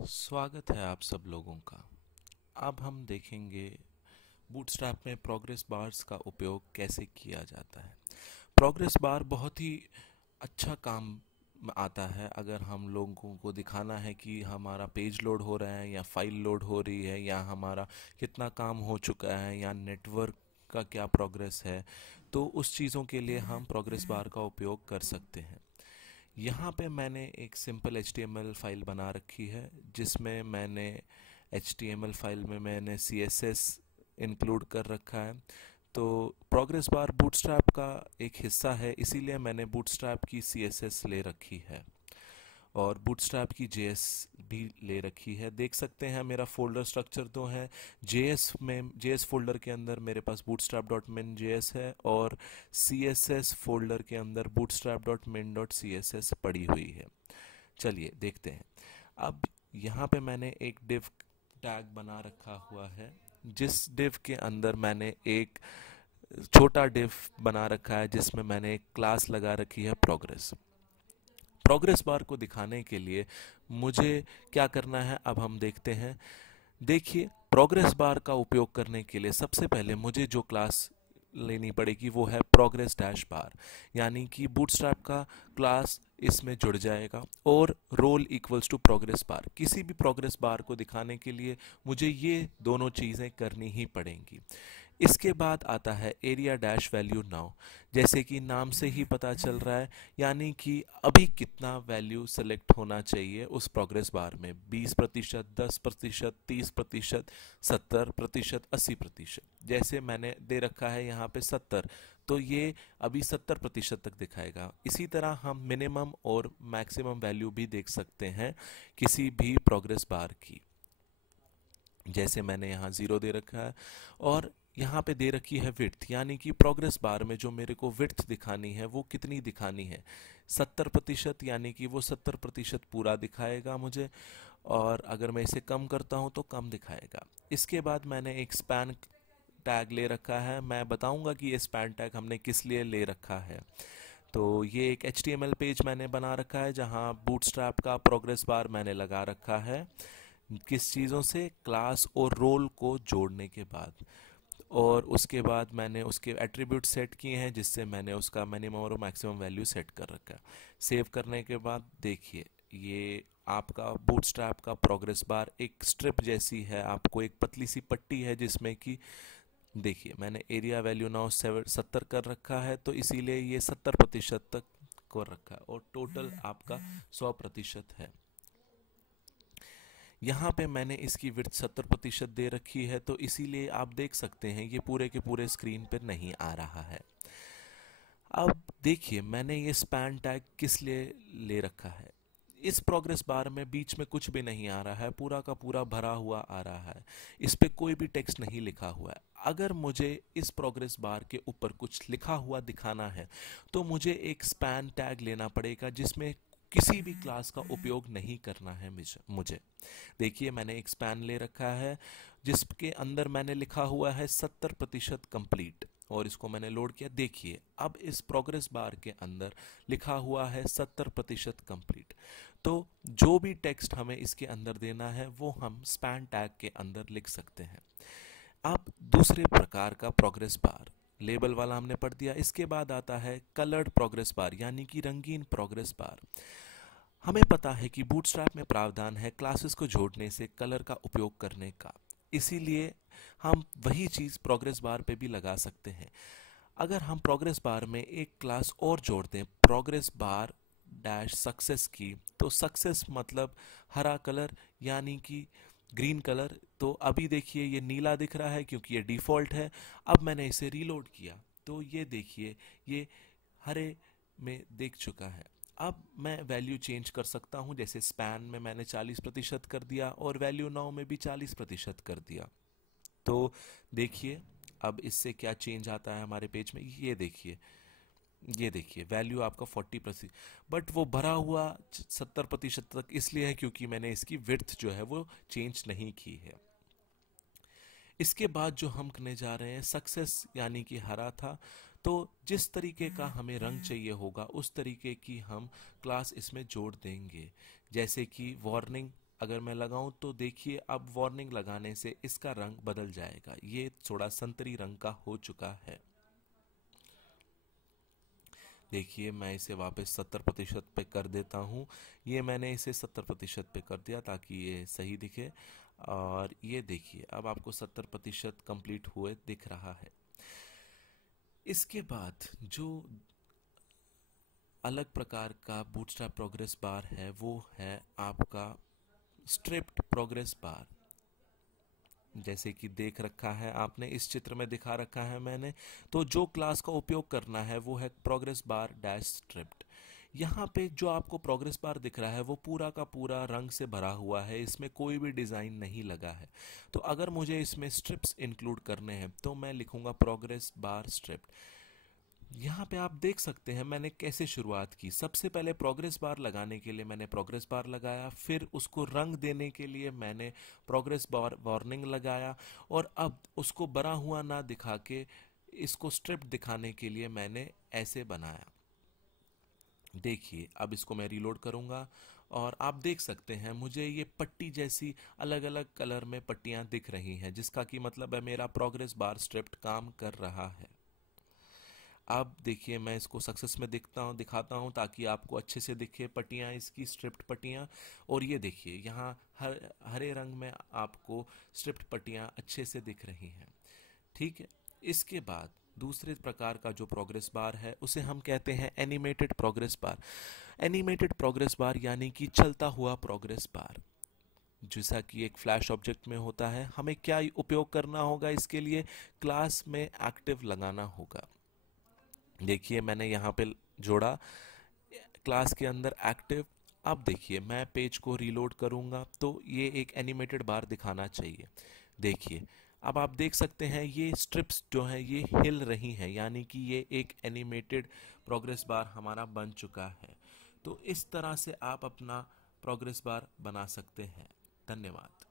स्वागत है आप सब लोगों का। अब हम देखेंगे बूटस्ट्रैप में प्रोग्रेस बार्स का उपयोग कैसे किया जाता है। प्रोग्रेस बार बहुत ही अच्छा काम आता है अगर हम लोगों को दिखाना है कि हमारा पेज लोड हो रहा है या फाइल लोड हो रही है या हमारा कितना काम हो चुका है या नेटवर्क का क्या प्रोग्रेस है। तो उस चीज़ों के लिए हम प्रोग्रेस बार का उपयोग कर सकते हैं। यहाँ पे मैंने एक सिंपल HTML फाइल बना रखी है जिसमें मैंने HTML फाइल में मैंने CSS इंक्लूड कर रखा है। तो प्रोग्रेस बार बूटस्ट्रैप का एक हिस्सा है, इसीलिए मैंने बूटस्ट्रैप की CSS ले रखी है और बूटस्ट्रैप की JS भी ले रखी है। देख सकते हैं मेरा फोल्डर स्ट्रक्चर तो है। JS फोल्डर के अंदर मेरे पास bootstrap.min.js है और CSS फोल्डर के अंदर bootstrap.min.css पड़ी हुई है। चलिए देखते हैं। अब यहाँ पे मैंने एक div टैग बना रखा हुआ है जिस div के अंदर मैंने एक छोटा div बना रखा है जिसमें मैंने एक क्लास लगा रखी है प्रोग्रेस। प्रोग्रेस बार को दिखाने के लिए मुझे क्या करना है अब हम देखते हैं। देखिए, प्रोग्रेस बार का उपयोग करने के लिए सबसे पहले मुझे जो क्लास लेनी पड़ेगी वो है प्रोग्रेस डैश बार, यानी कि बूटस्ट्रैप का क्लास इसमें जुड़ जाएगा और roll equals to progress bar. किसी भी प्रोग्रेस बार को दिखाने के लिए मुझे ये दोनों चीज़ें करनी ही पड़ेंगी। इसके बाद आता है एरिया डैश वैल्यू नाउ, जैसे कि नाम से ही पता चल रहा है, यानी कि अभी कितना वैल्यू सेलेक्ट होना चाहिए उस प्रोग्रेस बार में। 20%, 10%, 30%, 70%, 80%। जैसे मैंने दे रखा है यहाँ पे 70, तो ये अभी 70% तक दिखाएगा। इसी तरह हम मिनिमम और मैक्सिमम वैल्यू भी देख सकते हैं किसी भी प्रोग्रेस बार की। जैसे मैंने यहाँ 0 दे रखा है और यहाँ पे दे रखी है विड्थ, यानी कि प्रोग्रेस बार में जो मेरे को विड्थ दिखानी है वो कितनी दिखानी है, 70%, यानी कि वो 70% पूरा दिखाएगा मुझे। और अगर मैं इसे कम करता हूँ तो कम दिखाएगा। इसके बाद मैंने एक स्पैन टैग ले रखा है। मैं बताऊंगा कि ये स्पैन टैग हमने किस लिए ले रखा है। तो ये एक HTML पेज मैंने बना रखा है जहाँ बूटस्ट्रैप का प्रोग्रेस बार मैंने लगा रखा है। किस चीज़ों से? क्लास और रोल को जोड़ने के बाद। और उसके बाद मैंने उसके एट्रीब्यूट सेट किए हैं जिससे मैंने उसका मिनिमम और मैक्सिमम वैल्यू सेट कर रखा है। सेव करने के बाद देखिए ये आपका बूटस्ट्रैप का प्रोग्रेस बार एक स्ट्रिप जैसी है, आपको एक पतली सी पट्टी है जिसमें कि देखिए मैंने एरिया वैल्यू नाउ 70 कर रखा है, तो इसीलिए ये 70% तक कर रखा है और टोटल आपका 100% है। यहाँ पे मैंने इसकी विड्थ 70% दे रखी है, तो इसीलिए आप देख सकते हैं ये पूरे के पूरे स्क्रीन पर नहीं आ रहा है। अब देखिए मैंने ये स्पैन टैग किस लिए ले रखा है। इस प्रोग्रेस बार में बीच में कुछ भी नहीं आ रहा है, पूरा का पूरा भरा हुआ आ रहा है। इस पे कोई भी टेक्स्ट नहीं लिखा हुआ है। अगर मुझे इस प्रोग्रेस बार के ऊपर कुछ लिखा हुआ दिखाना है तो मुझे एक स्पैन टैग लेना पड़ेगा जिसमें किसी भी क्लास का उपयोग नहीं करना है मुझे। देखिए मैंने एक स्पैन ले रखा है जिसके अंदर मैंने लिखा हुआ है 70% कंप्लीट और इसको मैंने लोड किया। देखिए अब इस प्रोग्रेस बार के अंदर लिखा हुआ है 70% कंप्लीट। तो जो भी टेक्स्ट हमें इसके अंदर देना है वो हम स्पैन टैग के अंदर लिख सकते हैं। अब दूसरे प्रकार का प्रोग्रेस बार, लेबल वाला हमने पढ़ दिया। इसके बाद आता है कलर्ड प्रोग्रेस बार, यानी कि रंगीन प्रोग्रेस बार। हमें पता है कि बूटस्ट्रैप में प्रावधान है क्लासेस को जोड़ने से कलर का उपयोग करने का, इसीलिए हम वही चीज़ प्रोग्रेस बार पे भी लगा सकते हैं। अगर हम प्रोग्रेस बार में एक क्लास और जोड़ दें, प्रोग्रेस बार डैश सक्सेस की, तो सक्सेस मतलब हरा कलर, यानी कि ग्रीन कलर। तो अभी देखिए ये नीला दिख रहा है क्योंकि ये डिफ़ॉल्ट है। अब मैंने इसे रीलोड किया तो ये देखिए ये हरे में दिख चुका है। अब मैं वैल्यू चेंज कर सकता हूँ, जैसे स्पैन में मैंने 40% कर दिया और वैल्यू नाउ में भी 40% कर दिया। तो देखिए अब इससे क्या चेंज आता है हमारे पेज में। ये देखिए वैल्यू आपका 40%, बट वो भरा हुआ 70% तक इसलिए है क्योंकि मैंने इसकी विड्थ जो है वो चेंज नहीं की है। इसके बाद जो हम करने जा रहे हैं सक्सेस, यानी कि हरा था, तो जिस तरीके का हमें रंग चाहिए होगा उस तरीके की हम क्लास इसमें जोड़ देंगे। जैसे कि वार्निंग अगर मैं लगाऊं तो देखिए अब वार्निंग लगाने से इसका रंग बदल जाएगा, ये थोड़ा संतरी रंग का हो चुका है। देखिए मैं इसे वापस 70% पे कर देता हूँ। ये मैंने इसे 70% पे कर दिया ताकि ये सही दिखे, और ये देखिए अब आपको 70% कंप्लीट हुए दिख रहा है। इसके बाद जो अलग प्रकार का बूटस्ट्रैप प्रोग्रेस बार है वो है आपका स्ट्रिप्ड प्रोग्रेस बार। जैसे कि देख रखा है आपने, इस चित्र में दिखा रखा है मैंने, तो जो क्लास का उपयोग करना है वो है प्रोग्रेस बार डैश स्ट्रिप्ड। यहाँ पे जो आपको प्रोग्रेस बार दिख रहा है वो पूरा का पूरा रंग से भरा हुआ है, इसमें कोई भी डिज़ाइन नहीं लगा है। तो अगर मुझे इसमें स्ट्रिप्स इंक्लूड करने हैं तो मैं लिखूंगा प्रोग्रेस बार स्ट्रिप्ड। यहाँ पे आप देख सकते हैं मैंने कैसे शुरुआत की। सबसे पहले प्रोग्रेस बार लगाने के लिए मैंने प्रोग्रेस बार लगाया, फिर उसको रंग देने के लिए मैंने प्रोग्रेस बार वार्निंग लगाया, और अब उसको बना हुआ ना दिखा के इसको स्ट्रिप दिखाने के लिए मैंने ऐसे बनाया। देखिए अब इसको मैं रीलोड करूंगा और आप देख सकते हैं मुझे ये पट्टी जैसी अलग अलग कलर में पट्टियां दिख रही हैं, जिसका कि मतलब है मेरा प्रोग्रेस बार स्ट्रिप्ड काम कर रहा है। अब देखिए मैं इसको सक्सेस में दिखाता हूँ ताकि आपको अच्छे से दिखे पट्टियाँ, इसकी स्ट्रिप्ड पट्टियाँ। और ये देखिए यहाँ हरे रंग में आपको स्ट्रिप्ड पट्टियाँ अच्छे से दिख रही हैं। ठीक है, इसके बाद दूसरे प्रकार का जो प्रोग्रेस बार है उसे हम कहते हैं animated progress bar. Animated progress bar यानी कि चलता हुआ प्रोग्रेस बार, जैसा कि एक फ्लैश ऑब्जेक्ट में होता है। हमें क्या उपयोग करना होगा इसके लिए? क्लास में एक्टिव लगाना होगा। देखिए मैंने यहाँ पे जोड़ा क्लास के अंदर एक्टिव। अब देखिए मैं पेज को रीलोड करूंगा तो ये एक एनिमेटेड बार दिखाना चाहिए। देखिए अब आप देख सकते हैं ये स्ट्रिप्स जो हैं ये हिल रही हैं, यानी कि ये एक एनिमेटेड प्रोग्रेस बार हमारा बन चुका है। तो इस तरह से आप अपना प्रोग्रेस बार बना सकते हैं। धन्यवाद।